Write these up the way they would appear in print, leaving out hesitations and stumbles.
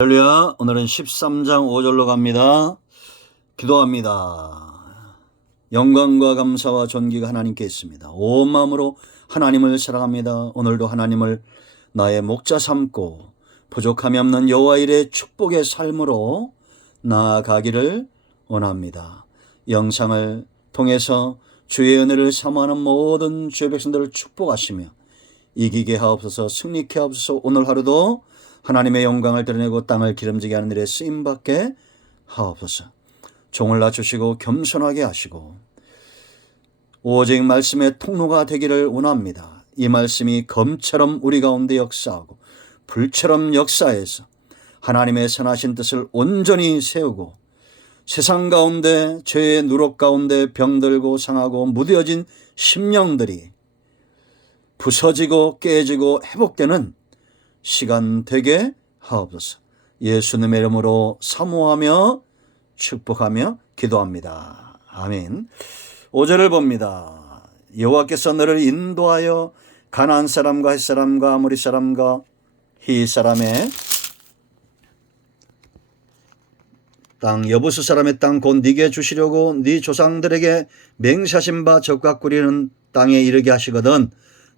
할렐루야. 오늘은 13장 5절로 갑니다. 기도합니다. 영광과 감사와 존귀가 하나님께 있습니다. 온 마음으로 하나님을 사랑합니다. 오늘도 하나님을 나의 목자 삼고 부족함이 없는 여호와 일의 축복의 삶으로 나아가기를 원합니다. 영상을 통해서 주의 은혜를 사모하는 모든 주의 백성들을 축복하시며 이기게 하옵소서, 승리케 하옵소서. 오늘 하루도 하나님의 영광을 드러내고 땅을 기름지게 하는 일에 쓰임받게 하옵소서. 종을 낮추시고 겸손하게 하시고 오직 말씀의 통로가 되기를 원합니다. 이 말씀이 검처럼 우리 가운데 역사하고 불처럼 역사해서 하나님의 선하신 뜻을 온전히 세우고 세상 가운데 죄의 누룩 가운데 병들고 상하고 무뎌진 심령들이 부서지고 깨지고 회복되는 시간 되게 하옵소서. 예수님의 이름으로 사모하며 축복하며 기도합니다. 아멘. 5절을 봅니다. 여호와께서 너를 인도하여 가나안 사람과 헷 사람과 아모리 사람과 히 사람의 땅 여부수 사람의 땅 곧 네게 주시려고 네 조상들에게 맹세하신 바 적과 꾸리는 땅에 이르게 하시거든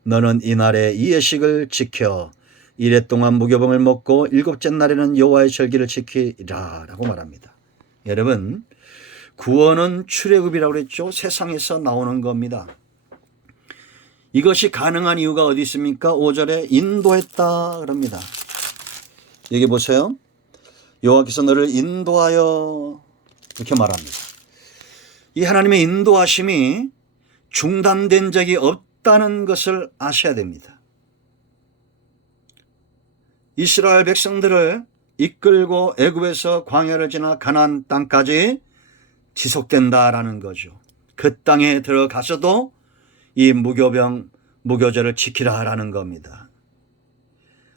너는 이날에 이 예식을 지켜 이래 동안 무교병을 먹고 일곱째 날에는 여호와의 절기를 지키라 라고 말합니다. 여러분, 구원은 출애굽이라고 그랬죠. 세상에서 나오는 겁니다. 이것이 가능한 이유가 어디 있습니까? 5절에 인도했다 그럽니다. 여기 보세요. 여호와께서 너를 인도하여 이렇게 말합니다. 이 하나님의 인도하심이 중단된 적이 없다는 것을 아셔야 됩니다. 이스라엘 백성들을 이끌고 애굽에서 광야를 지나 가나안 땅까지 지속된다라는 거죠. 그 땅에 들어가서도 이 무교절을 지키라라는 겁니다.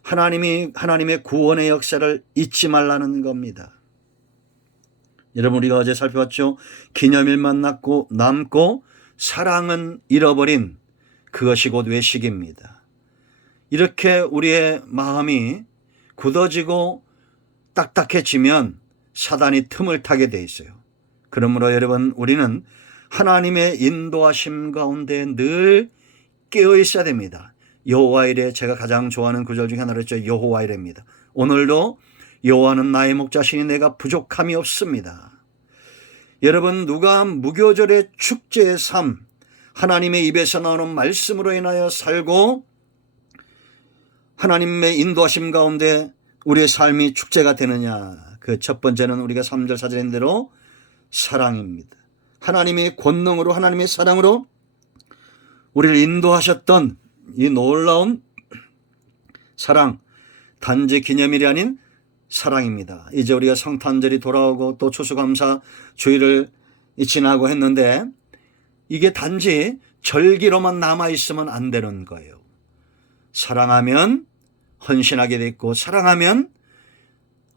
하나님의 구원의 역사를 잊지 말라는 겁니다. 여러분, 우리가 어제 살펴봤죠. 기념일만 남고 사랑은 잃어버린 그것이 곧 외식입니다. 이렇게 우리의 마음이 굳어지고 딱딱해지면 사단이 틈을 타게 돼 있어요. 그러므로 여러분, 우리는 하나님의 인도하심 가운데 늘 깨어 있어야 됩니다. 여호와 이레, 제가 가장 좋아하는 구절 중에 하나로 했죠. 여호와 이레입니다. 오늘도 여호와는 나의 목자시니 내가 부족함이 없습니다. 여러분, 누가 무교절의 축제의 삶, 하나님의 입에서 나오는 말씀으로 인하여 살고 하나님의 인도하심 가운데 우리의 삶이 축제가 되느냐. 그 첫 번째는 우리가 3절 4절인 대로 사랑입니다. 하나님의 권능으로 하나님의 사랑으로 우리를 인도하셨던 이 놀라운 사랑, 단지 기념일이 아닌 사랑입니다. 이제 우리가 성탄절이 돌아오고 또 추수감사 주일을 지나고 했는데 이게 단지 절기로만 남아있으면 안 되는 거예요. 사랑하면 헌신하게 돼 있고 사랑하면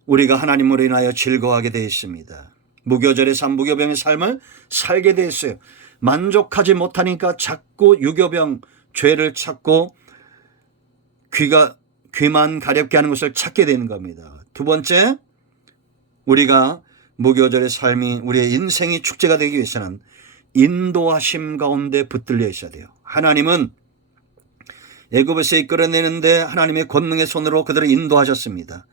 우리가 하나님으로 인하여 즐거워하게 되어 있습니다. 무교절의 삶, 무교병의 삶을 살게 되어 있어요. 만족하지 못하니까 자꾸 유교병, 죄를 찾고 귀만 가렵게 하는 것을 찾게 되는 겁니다. 두 번째, 우리가 무교절의 삶이 우리의 인생이 축제가 되기 위해서는 인도하심 가운데 붙들려 있어야 돼요. 하나님은 애굽에서 이끌어내는데 하나님의 권능의 손으로 그들을 인도하셨습니다.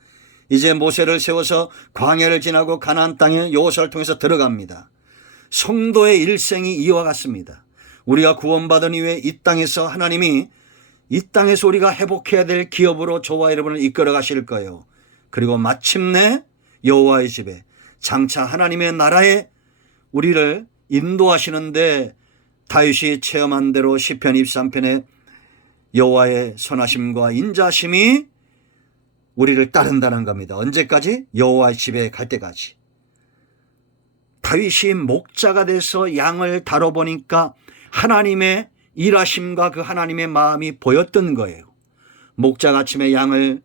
이제 모세를 세워서 광야를 지나고 가나안 땅에 여호수아를 통해서 들어갑니다. 성도의 일생이 이와 같습니다. 우리가 구원받은 이후에 이 땅에서 하나님이 이 땅에서 우리가 회복해야 될 기업으로 저와 여러분을 이끌어 가실 거예요. 그리고 마침내 여호와의 집에 장차 하나님의 나라에 우리를 인도하시는데 다윗이 체험한 대로 시편 23편에 여호와의 선하심과 인자심이 우리를 따른다는 겁니다. 언제까지? 여호와의 집에 갈 때까지. 다윗이 목자가 돼서 양을 다뤄보니까 하나님의 일하심과 그 하나님의 마음이 보였던 거예요. 목자가 아침에 양을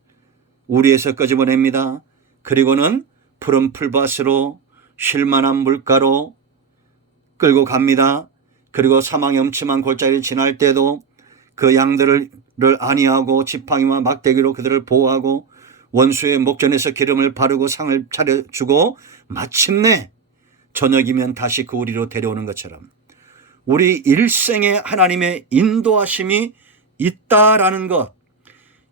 우리에서 끄집어냅니다. 그리고는 푸른 풀밭으로 쉴만한 물가로 끌고 갑니다. 그리고 사망의 음침한 골짜기를 지날 때도 그 양들을 아니하고 지팡이와 막대기로 그들을 보호하고 원수의 목전에서 기름을 바르고 상을 차려주고 마침내 저녁이면 다시 그 우리로 데려오는 것처럼 우리 일생에 하나님의 인도하심이 있다라는 것,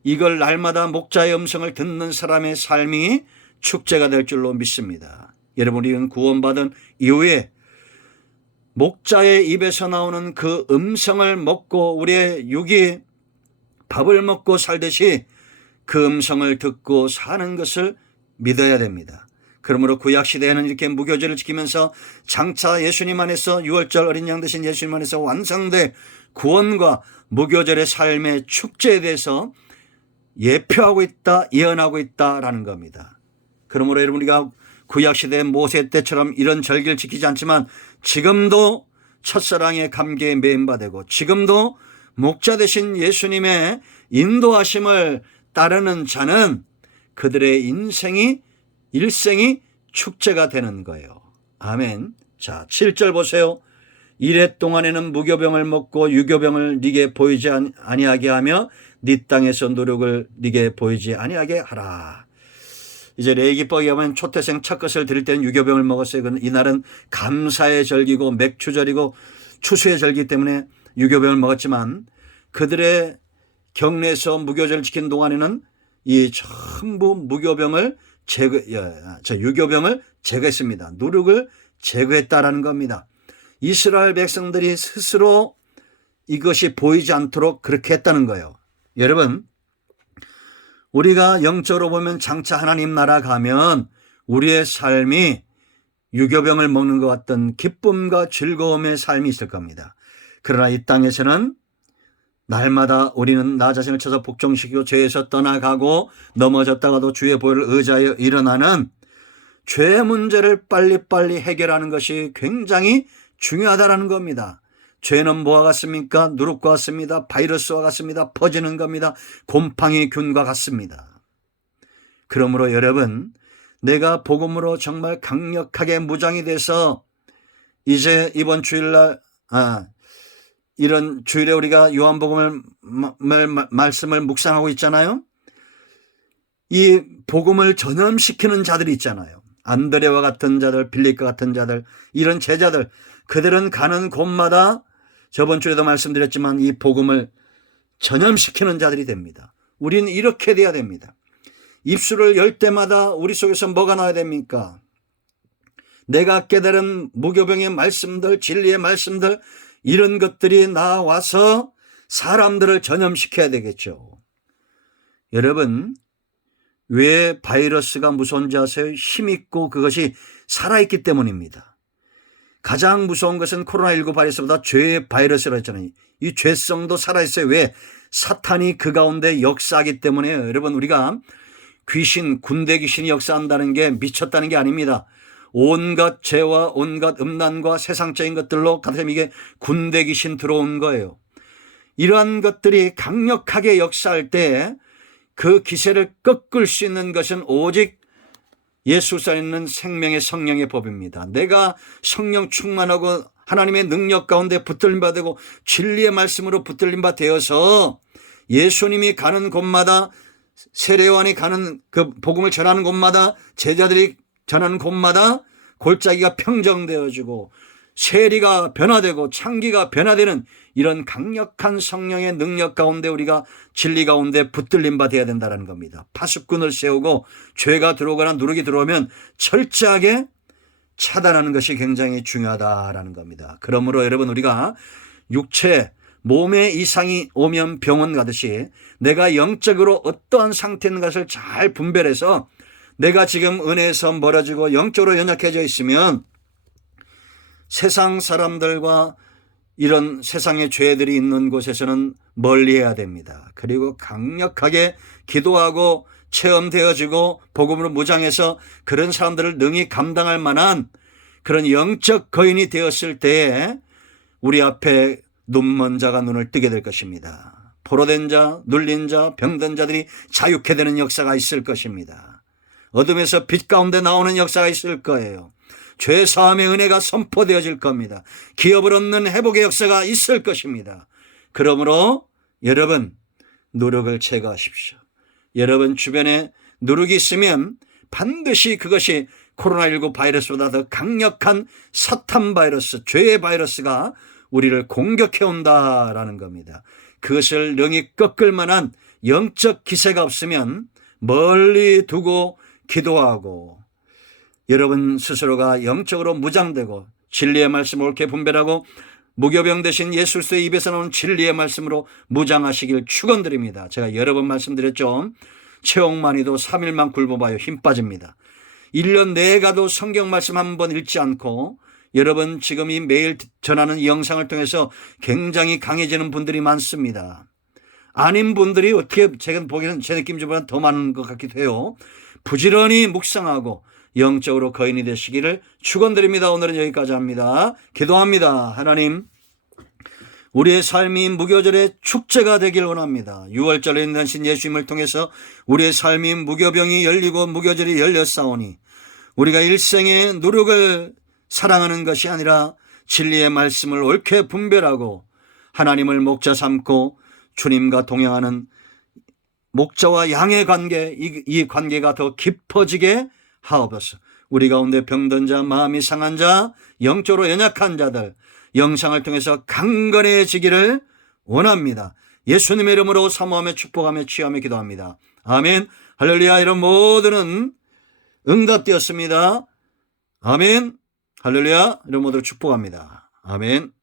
이걸 날마다 목자의 음성을 듣는 사람의 삶이 축제가 될 줄로 믿습니다. 여러분, 우리는 구원받은 이후에 목자의 입에서 나오는 그 음성을 먹고 우리의 육이 밥을 먹고 살듯이 그 음성을 듣고 사는 것을 믿어야 됩니다. 그러므로 구약시대에는 이렇게 무교절을 지키면서 장차 예수님 안에서 6월절 어린 양 되신 예수님 안에서 완성될 구원과 무교절의 삶의 축제에 대해서 예표하고 있다, 예언하고 있다라는 겁니다. 그러므로 여러분, 우리가 구약시대 모세 때처럼 이런 절기를 지키지 않지만 지금도 첫사랑의 감개에 매인바되고 지금도 목자 되신 예수님의 인도하심을 따르는 자는 그들의 일생이 축제가 되는 거예요. 아멘. 자, 7절 보세요. 이래 동안에는 무교병을 먹고 유교병을 네게 보이지 아니하게 하며 네 땅에서 노력을 네게 보이지 아니하게 하라. 이제 레위기법에 보면 초태생 첫 것을 드릴 때는 유교병을 먹었어요. 이날은 감사의 절기고 맥추절이고 추수의 절기 때문에 유교병을 먹었지만 그들의 경내에서 무교절을 지킨 동안에는 이 전부 유교병을 제거했습니다. 누룩을 제거했다라는 겁니다. 이스라엘 백성들이 스스로 이것이 보이지 않도록 그렇게 했다는 거예요. 여러분, 우리가 영적으로 보면 장차 하나님 나라 가면 우리의 삶이 유교병을 먹는 것 같던 기쁨과 즐거움의 삶이 있을 겁니다. 그러나 이 땅에서는 날마다 우리는 나 자신을 쳐서 복종시키고 죄에서 떠나가고 넘어졌다가도 주의 보혈을 의지하여 일어나는 죄 문제를 빨리빨리 해결하는 것이 굉장히 중요하다는 겁니다. 죄는 뭐와 같습니까? 누룩과 같습니다. 바이러스와 같습니다. 퍼지는 겁니다. 곰팡이 균과 같습니다. 그러므로 여러분, 내가 복음으로 정말 강력하게 무장이 돼서 이제 이번 주일날 이런 주일에 우리가 요한복음을 말씀을 묵상하고 있잖아요. 이 복음을 전염시키는 자들이 있잖아요. 안드레와 같은 자들, 빌립과 같은 자들, 이런 제자들, 그들은 가는 곳마다 저번 주에도 말씀드렸지만 이 복음을 전염시키는 자들이 됩니다. 우리는 이렇게 돼야 됩니다. 입술을 열 때마다 우리 속에서 뭐가 나와야 됩니까? 내가 깨달은 무교병의 말씀들, 진리의 말씀들, 이런 것들이 나와서 사람들을 전염시켜야 되겠죠. 여러분, 왜 바이러스가 무서운지 아세요? 힘있고 그것이 살아있기 때문입니다. 가장 무서운 것은 코로나19 바이러스보다 죄의 바이러스라고 했잖아요. 이 죄성도 살아있어요. 왜? 사탄이 그 가운데 역사하기 때문에. 여러분, 우리가 군대 귀신이 역사한다는 게 미쳤다는 게 아닙니다. 온갖 죄와 온갖 음란과 세상적인 것들로 가슴 이게 군대 귀신 들어온 거예요. 이러한 것들이 강력하게 역사할 때 그 기세를 꺾을 수 있는 것은 오직 예수 안에 있는 생명의 성령의 법입니다. 내가 성령 충만하고 하나님의 능력 가운데 붙들림 바 되고 진리의 말씀으로 붙들림 바 되어서 예수님이 가는 곳마다, 세례요한이 가는 그 복음을 전하는 곳마다, 제자들이 전하는 곳마다 골짜기가 평정되어지고 세리가 변화되고 창기가 변화되는 이런 강력한 성령의 능력 가운데 우리가 진리 가운데 붙들림 바 되어야 된다는 겁니다. 파수꾼을 세우고 죄가 들어오거나 누룩이 들어오면 철저하게 차단하는 것이 굉장히 중요하다라는 겁니다. 그러므로 여러분, 우리가 육체, 몸에 이상이 오면 병원 가듯이 내가 영적으로 어떠한 상태인 것을 잘 분별해서 내가 지금 은혜에서 멀어지고 영적으로 연약해져 있으면 세상 사람들과 이런 세상의 죄들이 있는 곳에서는 멀리해야 됩니다. 그리고 강력하게 기도하고 체험되어지고 복음으로 무장해서 그런 사람들을 능히 감당할 만한 그런 영적 거인이 되었을 때에 우리 앞에 눈먼 자가 눈을 뜨게 될 것입니다. 포로된 자, 눌린 자, 병든 자들이 자유케 되는 역사가 있을 것입니다. 어둠에서 빛 가운데 나오는 역사가 있을 거예요. 죄사함의 은혜가 선포되어질 겁니다. 기업을 얻는 회복의 역사가 있을 것입니다. 그러므로 여러분, 노력을 제거하십시오. 여러분 주변에 누룩이 있으면 반드시 그것이 코로나19 바이러스보다 더 강력한 사탄 바이러스, 죄의 바이러스가 우리를 공격해 온다라는 겁니다. 그것을 능히 꺾을 만한 영적 기세가 없으면 멀리 두고 기도하고 여러분 스스로가 영적으로 무장되고 진리의 말씀을 옳게 분별하고 무교병 대신 예수 그리스도의 입에서 나오는 진리의 말씀으로 무장하시길 축원드립니다. 제가 여러 번 말씀드렸죠. 체육만이도 3일만 굶어봐요 힘 빠집니다. 1년 내에 가도 성경 말씀 한 번 읽지 않고 여러분 지금 이 매일 전하는 이 영상을 통해서 굉장히 강해지는 분들이 많습니다. 아닌 분들이 어떻게 제가 보기에는 제 느낌보다 더 많은 것 같기도 해요. 부지런히 묵상하고 영적으로 거인이 되시기를 축원드립니다. 오늘은 여기까지 합니다. 기도합니다. 하나님, 우리의 삶이 무교절의 축제가 되길 원합니다. 6월절에 인하신 예수님을 통해서 우리의 삶이 무교병이 열리고 무교절이 열렸사오니 우리가 일생의 노력을 사랑하는 것이 아니라 진리의 말씀을 옳게 분별하고 하나님을 목자 삼고 주님과 동행하는 목자와 양의 관계, 이 관계가 더 깊어지게 하옵소서. 우리 가운데 병든 자, 마음이 상한 자, 영적으로 연약한 자들 영상을 통해서 강건해지기를 원합니다. 예수님의 이름으로 사모하며 축복하며 취하며 기도합니다. 아멘. 할렐루야. 이런 모두는 응답되었습니다. 아멘. 할렐루야. 이런 모두 축복합니다. 아멘.